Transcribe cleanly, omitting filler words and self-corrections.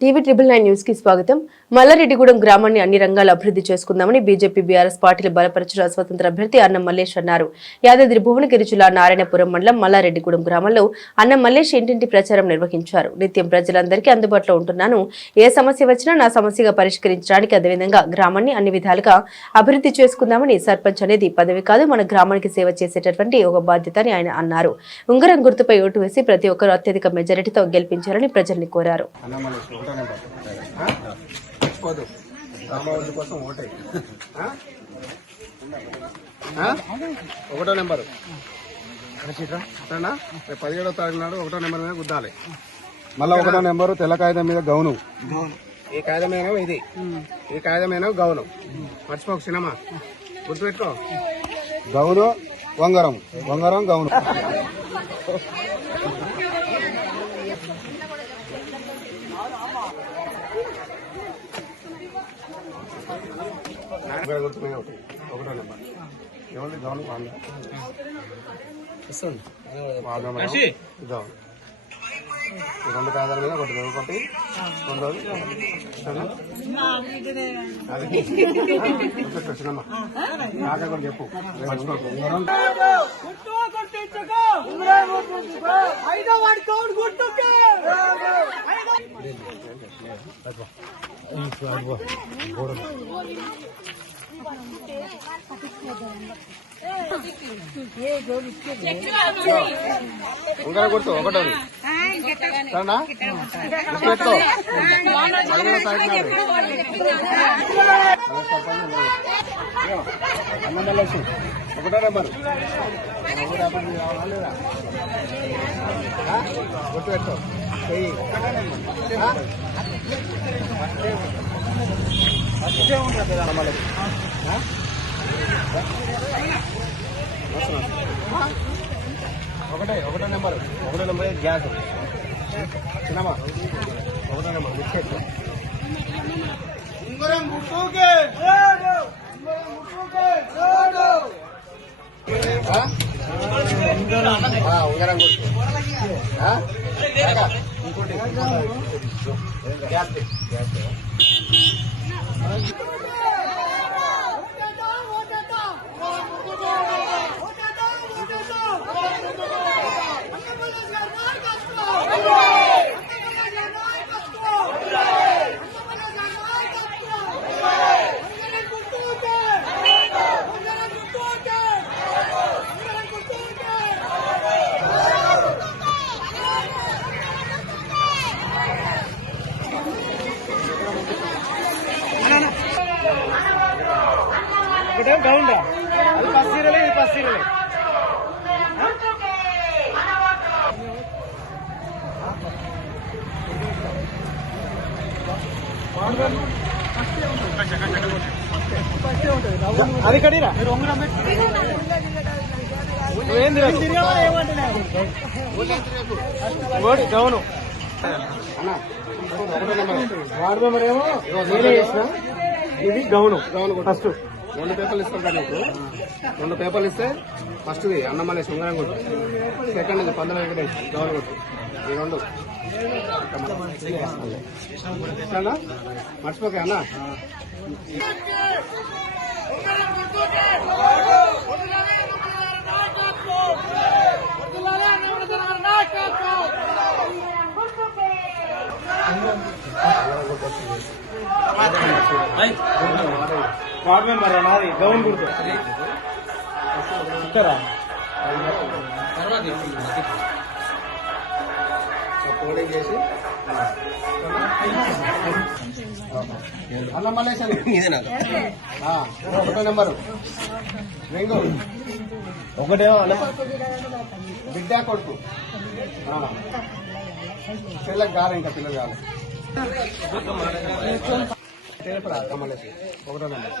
TV9 news కి స్వాగతం. మల్లారెడ్డిగూడెం గ్రామాన్ని అన్ని రంగాల అభివృద్ధి చేసుకుందామని బీజేపీ బీఆర్ఎస్ పార్టీలు బలపరిచిన స్వతంత్ర అభ్యర్థి అన్నం మల్లేష్ అన్నారు. యాదాద్రి భువనగిరి జిల్లా నారాయణపురం మండలం మల్లారెడ్డిగూడెం గ్రామంలో అన్నం మల్లేష్ ఇంటింటి ప్రచారం నిర్వహించారు. నిత్యం ప్రజలందరికీ అందుబాటులో ఉంటున్నాను. ఏ సమస్య వచ్చినా నా సమస్యగా పరిష్కరించడానికి, అదేవిధంగా గ్రామాన్ని అన్ని విధాలుగా అభివృద్ధి చేసుకుందామని, సర్పంచ్ అనేది పదవి కాదు, మన గ్రామానికి సేవ చేసేటటువంటి ఒక బాధ్యత అని ఆయన అన్నారు. ఉంగరం గుర్తుపై ఓటు వేసి ప్రతి ఒక్కరూ అత్యధిక మెజారిటీతో గెలిపించాలని ప్రజల్ని కోరారు. ఒకటో నెంబరు 17వ తారీఖు నాడు ఒకటో నెంబర్ మీద గుద్దాలి. మళ్ళీ ఒకటో నెంబరు తెల్ల కాగితం మీద గౌను. ఈ కాగితమేనో ఇది, ఈ కాగితమేనో గౌను. మర్చిపోక సినిమా గుర్తుపెట్టుకో. గౌను వంగరం, వంగరం గౌను. గుర్తు ఒకటో నెంబర్ ఏమంటే గౌను గౌను. ఈ రెండు కాదాల మీద ఒకటి ఒకటి రెండోది సినిమా నాకే కూడా చెప్పు. ఉంగరం గుర్తు ఒకటో సరేనా? గుర్తుపెట్టుకో. అన్నం మల్లేష్ ఒకటో నెంబరు గుర్తుపెట్టుకో. ఒకటో నెంబర్ గ్యాస్ సినిమా ఒకటో నెంబర్ ఉంగరం గుర్తుకే ఉంగరం గుర్తు ఇంకోటి గ్యాస్ గౌండా అది పస్తీరలే, ఇది పస్తీరలే. అది కడిరా గౌను వార్డు మెంబర్ ఏమో నేనే చేసిన. ఇది గౌను ఫస్ట్ 2 పేపర్లు ఇస్తాం కదా నీకు. 2 పేపర్లు ఇస్తే ఫస్ట్ది అన్నం మల్లేష్ ఉంగరం కొట్టు, సెకండ్ ఇది పందల వెంకటేష్ గౌన్ కొట్టు. ఈ 2 మర్చిపోకే అన్న. వార్డు మెంబర్ నాది గౌన్ గుర్తు ఇస్తారా? కోడింగ్ చేసి అన్నం మల్లేష్ ఒకటో నెంబరు రింగు ఒకటేమో బిడ్డ కొడుకు పిల్లకి కాదు, ఇంకా పిల్లలు కాదు. కమలేష్ ఒకటో నెంబర్